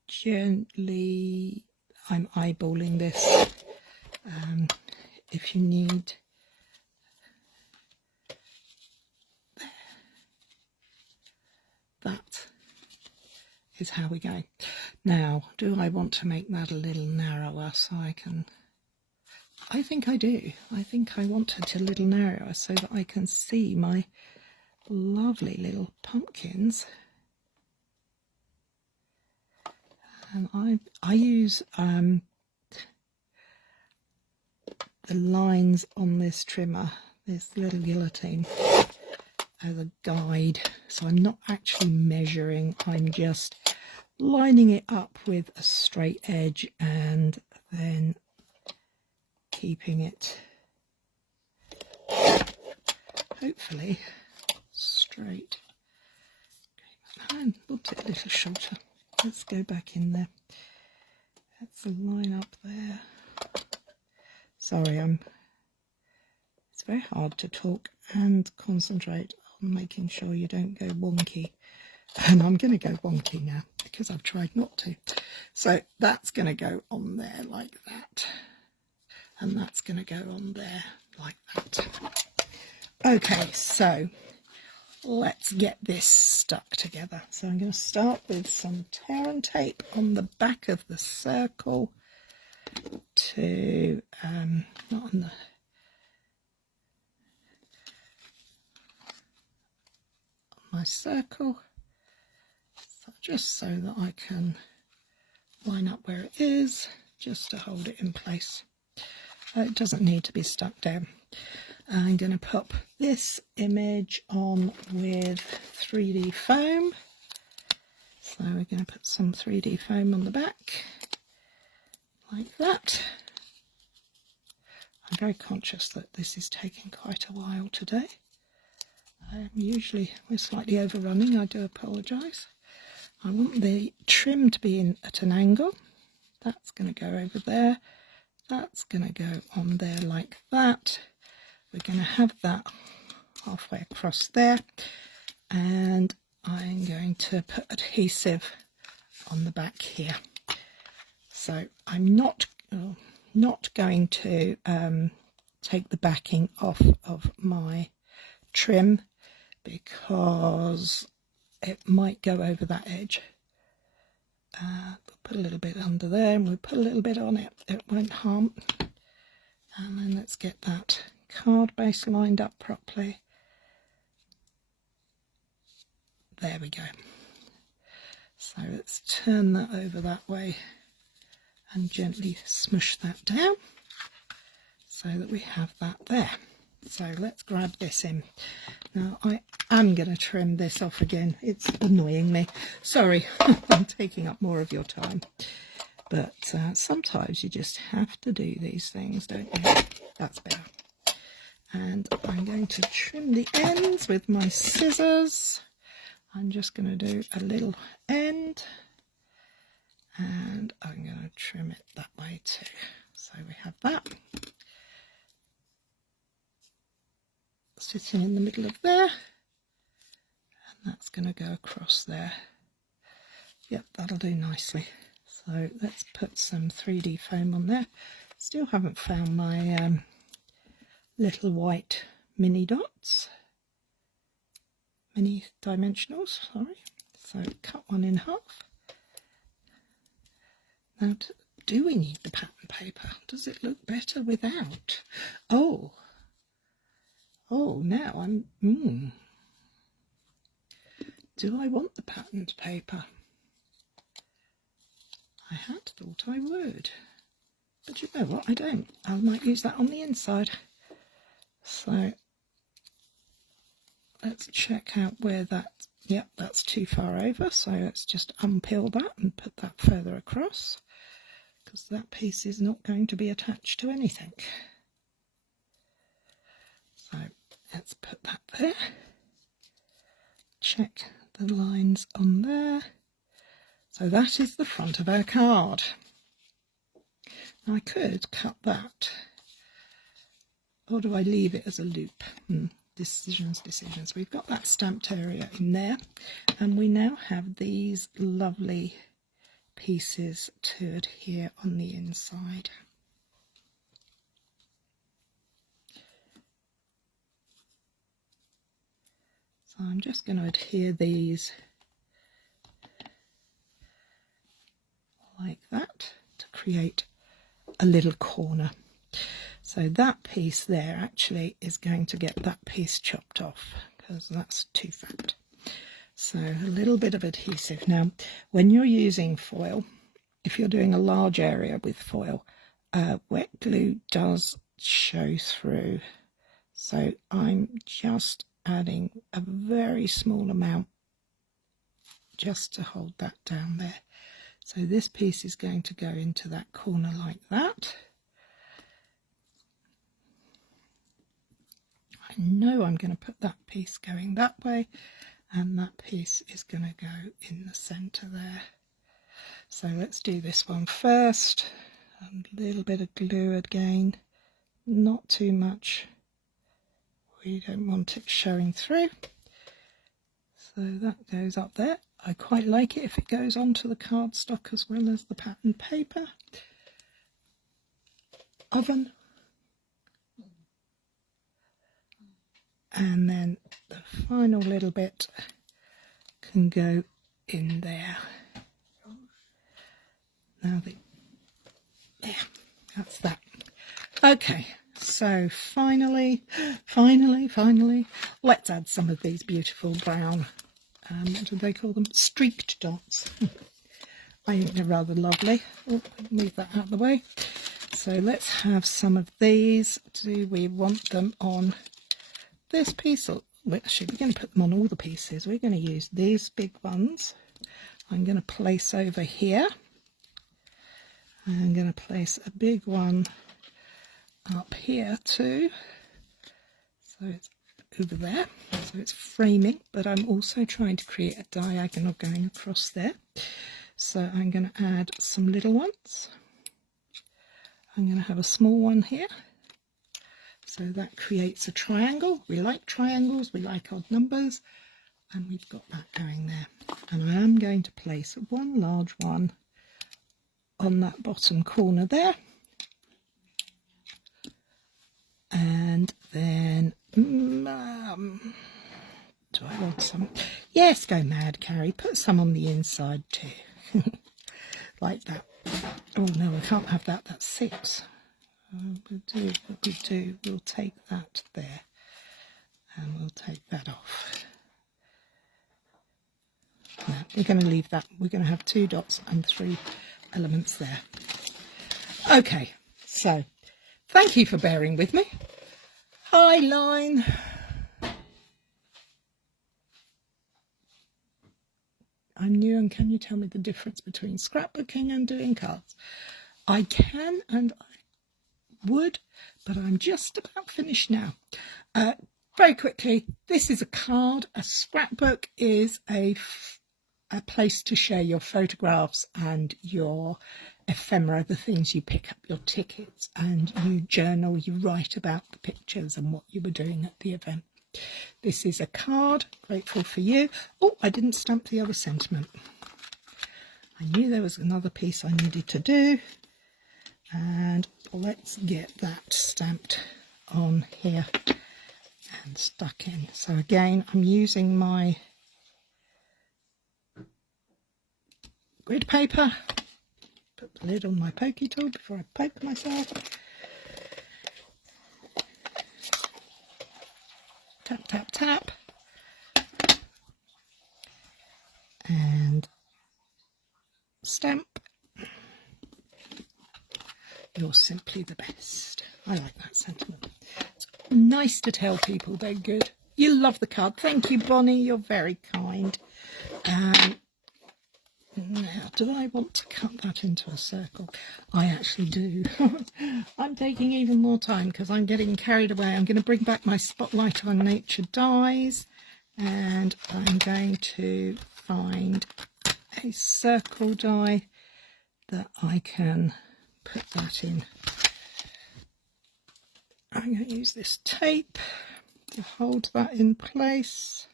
gently, I'm eyeballing this. If you need is how we go. Now, do I want to make that a little narrower so I can... I think I do. I think I want it a little narrower so that I can see my lovely little pumpkins. And I use the lines on this trimmer, this little guillotine, as a guide. So I'm not actually measuring, I'm just lining it up with a straight edge and then keeping it hopefully straight. And we'll do it a little shorter. Let's go back in there. That's the line up there. Sorry, it's very hard to talk and concentrate on making sure you don't go wonky. And I'm going to go wonky now because I've tried not to. So that's going to go on there like that. And that's going to go on there like that. Okay, so let's get this stuck together. So I'm going to start with some tear and tape on the back of the circle to, not on the, my circle, so just so that I can line up where it is, just to hold it in place. It doesn't need to be stuck down. I'm going to pop this image on with 3D foam. So we're going to put some 3D foam on the back, like that. I'm very conscious that this is taking quite a while today. Usually we're slightly overrunning, I do apologise. I want the trim to be in at an angle. That's going to go over there. That's going to go on there like that. We're going to have that halfway across there, and I'm going to put adhesive on the back here. So I'm not going to take the backing off of my trim because it might go over that edge. We'll put a little bit under there and we'll put a little bit on it. It won't harm. And then let's get that card base lined up properly. There we go. So let's turn that over that way and gently smush that down so that we have that there. So let's grab this in. Now I am going to trim this off again. It's annoying me. Sorry, I'm taking up more of your time. But sometimes you just have to do these things, don't you? That's better. And I'm going to trim the ends with my scissors. I'm just going to do a little end. And I'm going to trim it that way too. So we have that. Sitting in the middle of there. And that's going to go across there. Yep, that'll do nicely. So let's put some 3D foam on there. Still haven't found my little white mini dots. Mini dimensionals, sorry. So cut one in half. Now, do we need the pattern paper? Does it look better without? Oh, now I'm, do I want the patterned paper? I had thought I would, but you know what, I don't. I might use that on the inside. So let's check out where that, yep, that's too far over, so let's just unpeel that and put that further across, because that piece is not going to be attached to anything. So let's put that there. Check the lines on there. So that is the front of our card. Now I could cut that, or do I leave it as a loop? Decisions. We've got that stamped area in there, and we now have these lovely pieces to adhere on the inside. So I'm just going to adhere these create a little corner. So that piece there actually is going to get that piece chopped off because that's too fat. So a little bit of adhesive. Now, when you're using foil, if you're doing a large area with foil, wet glue does show through. So I'm just adding a very small amount just to hold that down there. So this piece is going to go into that corner like that. I know I'm going to put that piece going that way, and that piece is going to go in the centre there. So let's do this one first. A little bit of glue again, not too much. We don't want it showing through. So that goes up there. I quite like it if it goes onto the cardstock as well as the pattern paper. Oven. And then the final little bit can go in there. Now yeah, that's that. Okay, so finally, let's add some of these beautiful brown, what do they call them? Streaked dots. I think they're rather lovely. Oh, move that out of the way. So let's have some of these. Do we want them on this piece? Or actually, we're going to put them on all the pieces. We're going to use these big ones. I'm going to place over here. I'm going to place a big one up here too. So it's over there. So it's framing, but I'm also trying to create a diagonal going across there. So I'm going to add some little ones. I'm going to have a small one here. So that creates a triangle. We like triangles, we like odd numbers, and we've got that going there. And I am going to place one large one on that bottom corner there. And then, do I want some? Yes, go mad, Cary. Put some on the inside too. Like that. Oh no, I can't have that. That's 6. We'll do what we do. We'll take that there. And we'll take that off. No, we're going to leave that. We're going to have 2 dots and 3 elements there. Okay, so thank you for bearing with me. Hi, line. I'm new, and can you tell me the difference between scrapbooking and doing cards? I can and I would, but I'm just about finished now. Very quickly, this is a card. A scrapbook is a place to share your photographs and your ephemera, the things you pick up, your tickets, and you journal, you write about the pictures and what you were doing at the event. This is a card, grateful for you. Oh, I didn't stamp the other sentiment. I knew there was another piece I needed to do, and let's get that stamped on here and stuck in. So again, I'm using my grid paper. Put the lid on my pokey tool before I poke myself. Tap, tap, tap. And stamp. You're simply the best. I like that sentiment. It's nice to tell people they're good. You love the card. Thank you, Bonnie. You're very kind. Now, do I want to cut that into a circle? I actually do. I'm taking even more time because I'm getting carried away. I'm going to bring back my Spotlight on Nature dies, and I'm going to find a circle die that I can put that in. I'm going to use this tape to hold that in place.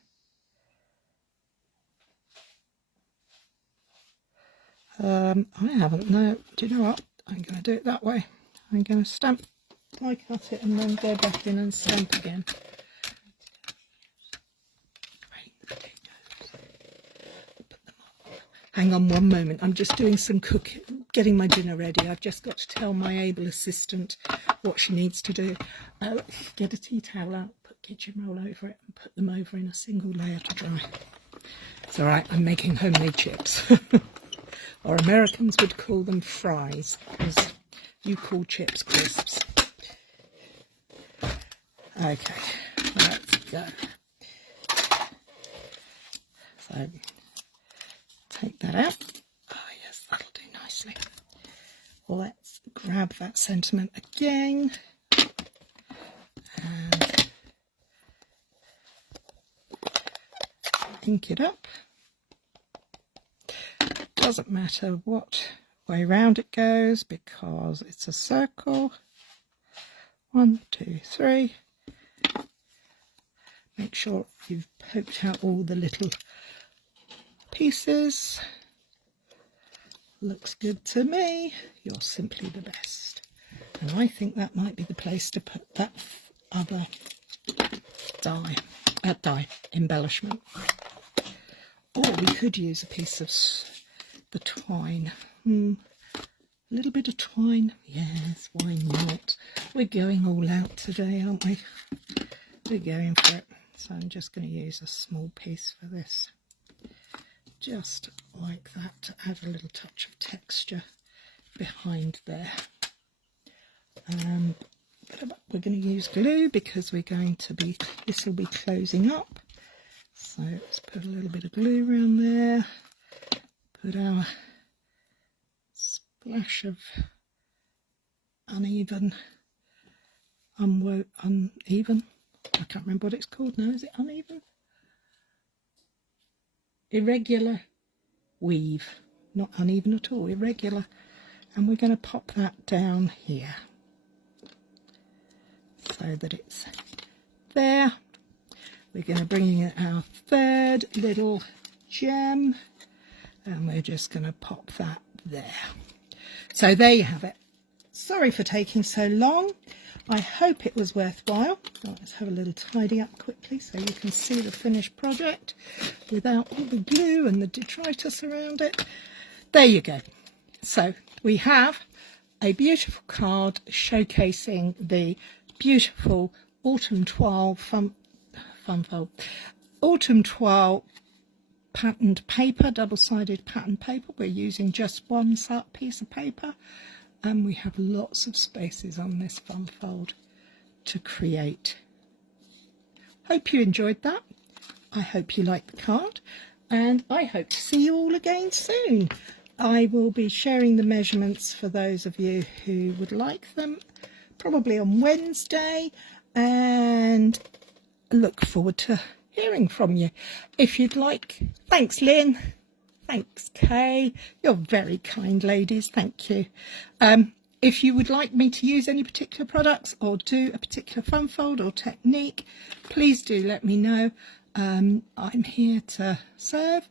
I haven't, no, do you know what? I'm going to do it that way. I'm going to stamp, I cut it and then go back in and stamp again. Hang on one moment, I'm just doing some getting my dinner ready. I've just got to tell my able assistant what she needs to do. Get a tea towel out, put kitchen roll over it and put them over in a single layer to dry. It's all right, I'm making homemade chips. Or Americans would call them fries, because you call chips crisps. Okay, let's go. So, take that out. Oh yes, that'll do nicely. Let's grab that sentiment again. And ink it up. Doesn't matter what way round it goes because it's a circle. 1, 2, 3. Make sure you've poked out all the little pieces. Looks good to me. You're simply the best. And I think that might be the place to put that other dye embellishment. Or we could use a piece of the twine. A little bit of twine. Yes, why not? We're going all out today, aren't we? We're going for it. So I'm just going to use a small piece for this. Just like that, to add a little touch of texture behind there. We're going to use glue because we're going to be, this will be closing up. So let's put a little bit of glue around there. Put our splash of uneven. I can't remember what it's called now. Is it uneven? Irregular weave. Not uneven at all, irregular. And we're going to pop that down here so that it's there. We're going to bring in our third little gem and we're just going to pop that there. So there you have it. Sorry for taking so long. I hope it was worthwhile. Let's have a little tidy up quickly so you can see the finished project without all the glue and the detritus around it. There you go. So we have a beautiful card showcasing the beautiful Autumn Toile Autumn Toile patterned paper, double-sided patterned paper. We're using just one piece of paper. And we have lots of spaces on this fun fold to create. Hope you enjoyed that. I hope you liked the card. And I hope to see you all again soon. I will be sharing the measurements for those of you who would like them, probably on Wednesday. And look forward to hearing from you. If you'd like, thanks Lynn. Thanks, Kay. You're very kind, ladies. Thank you. If you would like me to use any particular products or do a particular fun fold or technique, please do let me know. I'm here to serve,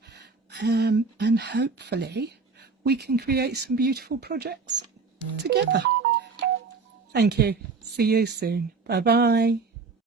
and hopefully we can create some beautiful projects together. Thank you. See you soon. Bye-bye.